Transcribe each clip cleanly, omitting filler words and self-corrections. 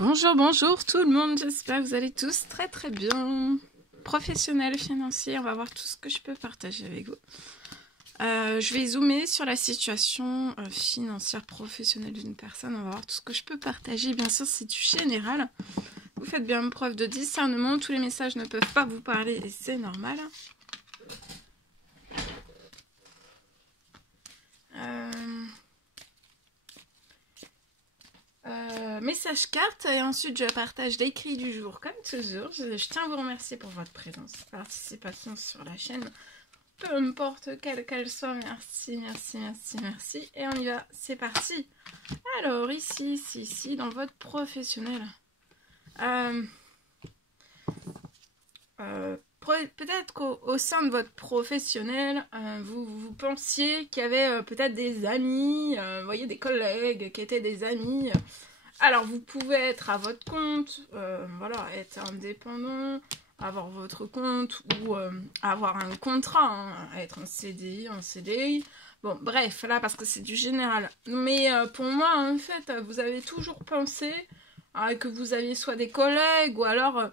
Bonjour, bonjour tout le monde, j'espère que vous allez tous très très bien. Professionnel, financier, on va voir tout ce que je peux partager avec vous. Je vais zoomer sur la situation financière professionnelle d'une personne, on va voir tout ce que je peux partager. Bien sûr, c'est du général. Vous faites bien preuve de discernement, tous les messages ne peuvent pas vous parler et c'est normal. Message carte et ensuite je partage l'écrit du jour comme toujours. Je tiens à vous remercier pour votre présence, participation sur la chaîne, peu importe quelle qu'elle soit. Merci, merci, merci, merci. Et on y va, c'est parti. Alors ici, dans votre professionnel, peut-être qu'au sein de votre professionnel, vous pensiez qu'il y avait peut-être des amis, vous voyez, des collègues qui étaient des amis. Alors, vous pouvez être à votre compte, voilà, être indépendant, avoir votre compte ou avoir un contrat, hein, être en CDI, en CDI. Bon, bref, là, parce que c'est du général. Mais pour moi, en fait, vous avez toujours pensé que vous aviez soit des collègues ou alors,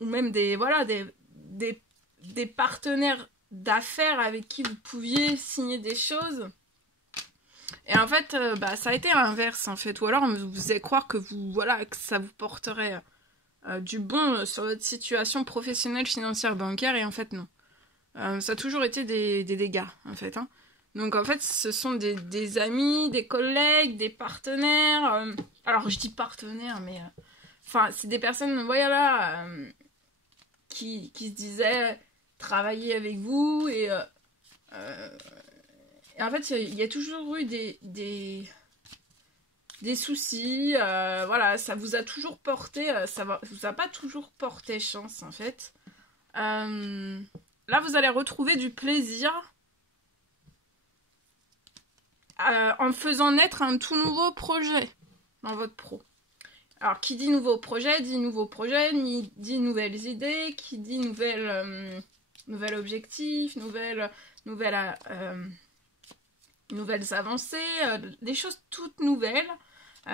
ou même des, voilà, des partenaires d'affaires avec qui vous pouviez signer des choses. Et en fait, ça a été l'inverse, en fait. Ou alors, on vous faisait croire que que ça vous porterait du bon sur votre situation professionnelle, financière, bancaire. Et en fait, non. Ça a toujours été des dégâts, en fait. Hein. Donc, en fait, ce sont des amis, des collègues, des partenaires. Alors, je dis partenaires, mais... Enfin, c'est des personnes, voilà, qui se disaient travailler avec vous et en fait, il y a toujours eu des soucis, voilà, ça vous a toujours porté, vous a pas toujours porté chance, en fait. Là, vous allez retrouver du plaisir en faisant naître un tout nouveau projet dans votre pro. Alors, qui dit nouveau projet, dit dit nouvelles idées, qui dit nouvel objectif, nouvelles avancées, des choses toutes nouvelles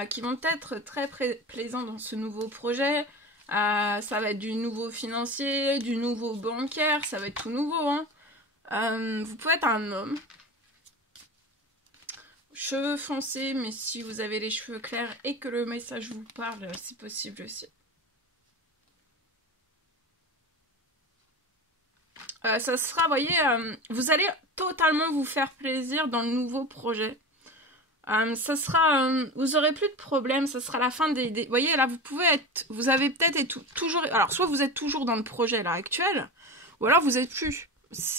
qui vont être très plaisantes dans ce nouveau projet. Ça va être du nouveau financier, du nouveau bancaire, ça va être tout nouveau. Hein. Vous pouvez être un homme, cheveux foncés, mais si vous avez les cheveux clairs et que le message vous parle, c'est possible aussi. Ça sera, vous voyez, vous allez totalement vous faire plaisir dans le nouveau projet. Ça sera, vous aurez plus de problèmes, ça sera la fin vous voyez, là, vous avez peut-être toujours, alors, soit vous êtes toujours dans le projet, là, actuel, ou alors vous êtes plus.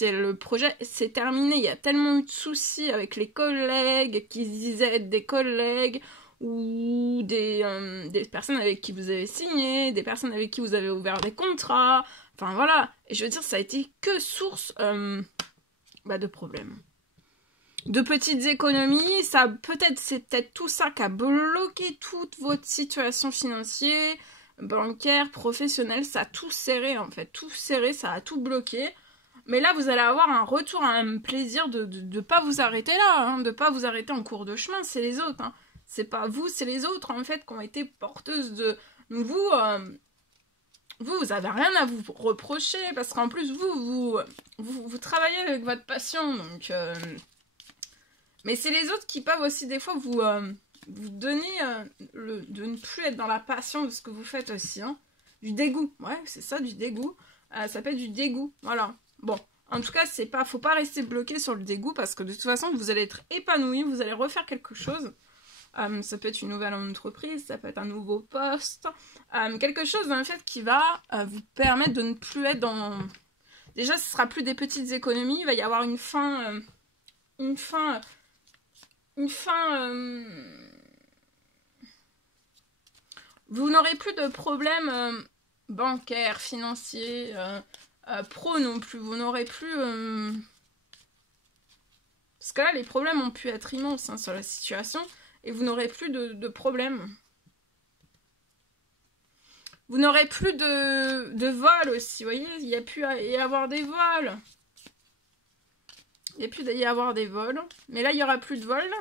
Le projet, c'est terminé, il y a tellement eu de soucis avec les collègues, qui se disaient être des collègues, ou des personnes avec qui vous avez signé, des personnes avec qui vous avez ouvert des contrats, enfin, voilà. Et je veux dire, ça a été que source, de problèmes. De petites économies, c'est peut-être tout ça qui a bloqué toute votre situation financière, bancaire, professionnelle, ça a tout serré en fait, tout serré, ça a tout bloqué. Mais là, vous allez avoir un retour, un plaisir de ne pas vous arrêter là, hein, de ne pas vous arrêter en cours de chemin, c'est les autres. Hein. C'est pas vous, c'est les autres en fait qui ont été porteuses de... Vous avez rien à vous reprocher parce qu'en plus, vous travaillez avec votre passion, donc... Mais c'est les autres qui peuvent aussi des fois vous donner de ne plus être dans la passion de ce que vous faites aussi. Hein. Du dégoût, ouais, c'est ça, du dégoût. Ça peut être du dégoût, voilà. Bon, en tout cas, faut pas rester bloqué sur le dégoût parce que de toute façon, vous allez être épanoui, vous allez refaire quelque chose. Ça peut être une nouvelle entreprise, ça peut être un nouveau poste. Quelque chose en fait qui va vous permettre de ne plus être dans... Déjà, ce sera plus des petites économies, il va y avoir une fin... Vous n'aurez plus de problèmes bancaires, financiers, pro non plus. Vous n'aurez plus... Parce que là, les problèmes ont pu être immenses sur la situation et vous n'aurez plus de problèmes. Vous n'aurez plus de vols aussi, vous voyez, il n'y a plus à y avoir des vols. Il n'y a plus à y avoir des vols. Mais là, il n'y aura plus de vols.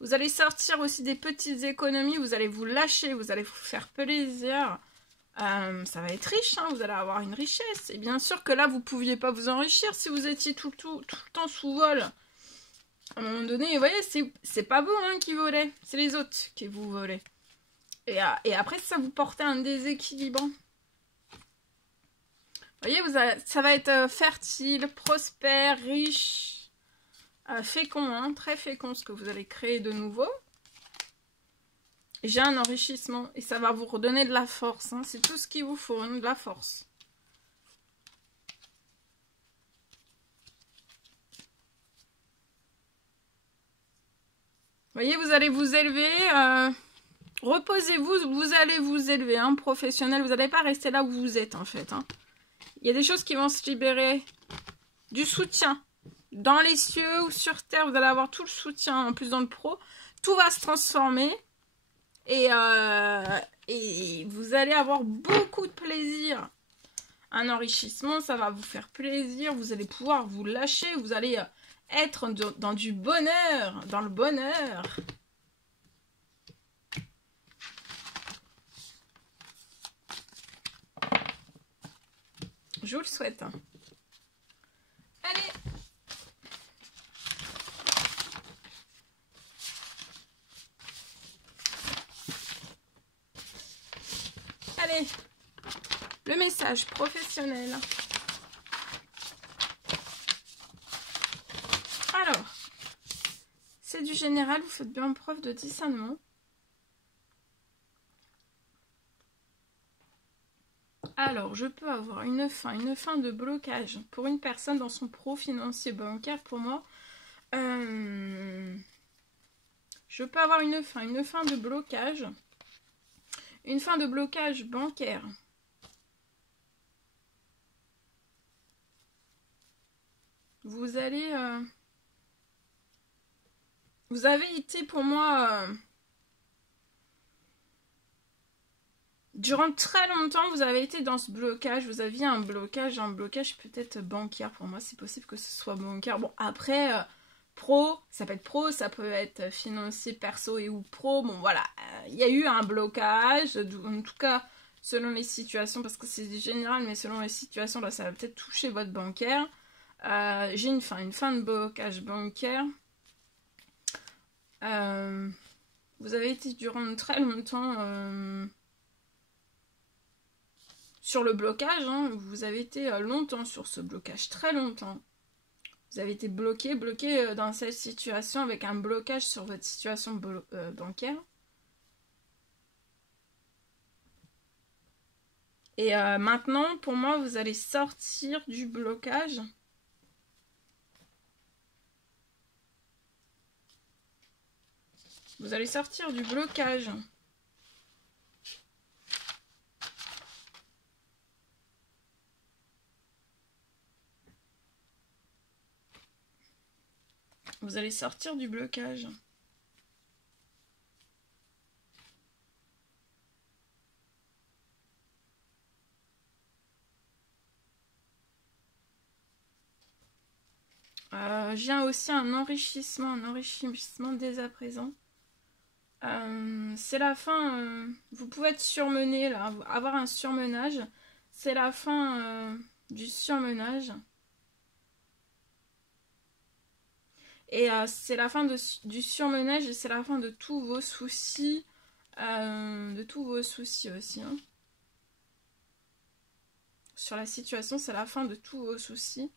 Vous allez sortir aussi des petites économies, vous allez vous lâcher, vous allez vous faire plaisir. Ça va être riche, hein, vous allez avoir une richesse. Et bien sûr que là, vous ne pouviez pas vous enrichir si vous étiez tout le temps sous vol. À un moment donné, vous voyez, c'est pas vous hein, qui volez, c'est les autres qui vous volez. Et après, ça vous porte un déséquilibre. Vous voyez, ça va être fertile, prospère, riche, fécond, hein, très fécond ce que vous allez créer de nouveau. J'ai un enrichissement et ça va vous redonner de la force. Hein. C'est tout ce qu'il vous faut, hein, de la force. Vous voyez, vous allez vous élever. Reposez-vous, vous allez vous élever. Hein, professionnel, vous n'allez pas rester là où vous êtes en fait. Hein. Il y a des choses qui vont se libérer. Du soutien. Dans les cieux ou sur terre, vous allez avoir tout le soutien. En plus dans le pro, tout va se transformer. Et vous allez avoir beaucoup de plaisir. Un enrichissement, ça va vous faire plaisir. Vous allez pouvoir vous lâcher. Vous allez être dans du bonheur. Dans le bonheur. Je vous le souhaite. Allez. Allez, le message professionnel. Alors, c'est du général, vous faites bien preuve de discernement. Alors, je peux avoir une fin de blocage pour une personne dans son pro financier bancaire. Pour moi, je peux avoir une fin de blocage. Une fin de blocage bancaire. Vous allez... vous avez été pour moi... durant très longtemps, vous avez été dans ce blocage. Vous aviez un blocage peut-être bancaire. Pour moi, c'est possible que ce soit bancaire. Bon, après... pro, ça peut être financier, perso et ou pro. Bon, voilà, il y a eu un blocage, en tout cas, selon les situations, parce que c'est général, mais selon les situations, là, ça va peut-être toucher votre bancaire. J'ai une fin de blocage bancaire. Vous avez été durant très longtemps sur le blocage, hein, vous avez été longtemps sur ce blocage, très longtemps. Vous avez été bloqué dans cette situation avec un blocage sur votre situation bancaire. Et maintenant, pour moi, vous allez sortir du blocage. Vous allez sortir du blocage. Vous allez sortir du blocage. J'ai aussi un enrichissement dès à présent. C'est la fin, vous pouvez être surmené, là, avoir un surmenage. C'est la fin du surmenage. Et c'est la fin du surmenage et c'est la fin de tous vos soucis. Aussi. Hein. Sur la situation, c'est la fin de tous vos soucis.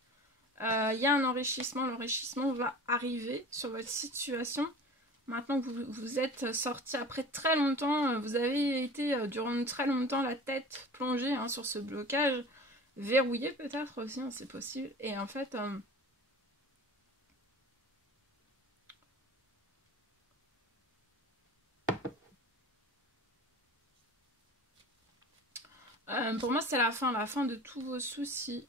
Il y a un enrichissement. L'enrichissement va arriver sur votre situation. Maintenant que vous êtes sorti après très longtemps, vous avez été durant très longtemps la tête plongée hein, sur ce blocage. Verrouillé peut-être aussi, hein, c'est possible. Et en fait... pour moi, c'est la fin de tous vos soucis.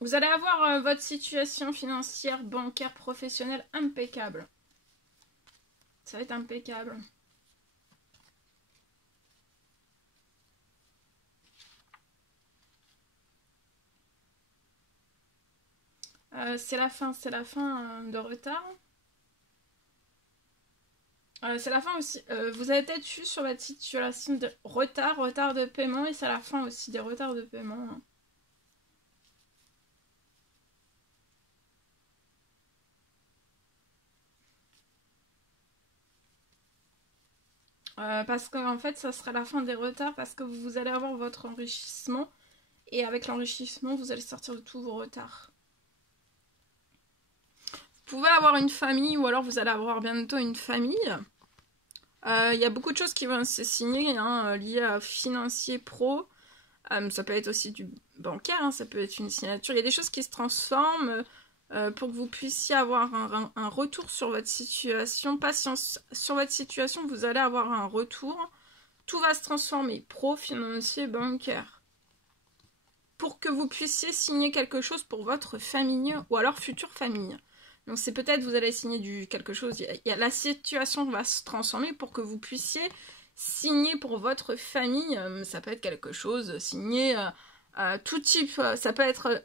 Vous allez avoir votre situation financière, bancaire, professionnelle impeccable. Ça va être impeccable. C'est la fin de retard. C'est la fin aussi. Vous avez peut-être eu sur votre situation de retard de paiement, et c'est la fin aussi des retards de paiement. Parce qu'en fait, ça sera la fin des retards, parce que vous allez avoir votre enrichissement, et avec l'enrichissement, vous allez sortir de tous vos retards. Vous pouvez avoir une famille, ou alors vous allez avoir bientôt une famille. Il y a beaucoup de choses qui vont se signer, hein, liées à financier, pro. Ça peut être aussi du bancaire, hein, ça peut être une signature. Il y a des choses qui se transforment pour que vous puissiez avoir un retour sur votre situation. Patience, sur votre situation, vous allez avoir un retour. Tout va se transformer, pro, financier, bancaire. Pour que vous puissiez signer quelque chose pour votre famille ou alors future famille. Donc c'est peut-être vous allez signer quelque chose, la situation va se transformer pour que vous puissiez signer pour votre famille. Ça peut être quelque chose, signer tout type, ça peut être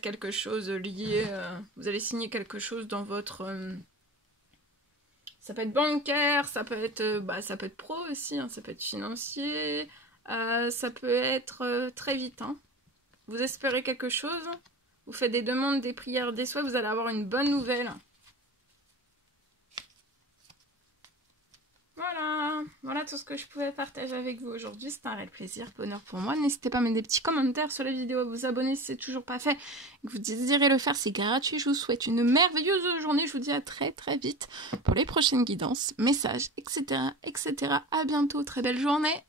quelque chose lié, vous allez signer quelque chose dans votre... ça peut être bancaire, ça peut être pro aussi, hein, ça peut être financier, ça peut être très vite, hein. Vous espérez quelque chose, vous faites des demandes, des prières, des souhaits, vous allez avoir une bonne nouvelle. Voilà tout ce que je pouvais partager avec vous aujourd'hui. C'était un réel plaisir, bonheur pour moi. N'hésitez pas à mettre des petits commentaires sur la vidéo, à vous abonner si c'est toujours pas fait, que vous désirez le faire, c'est gratuit. Je vous souhaite une merveilleuse journée. Je vous dis à très très vite pour les prochaines guidances, messages, etc. À bientôt, très belle journée.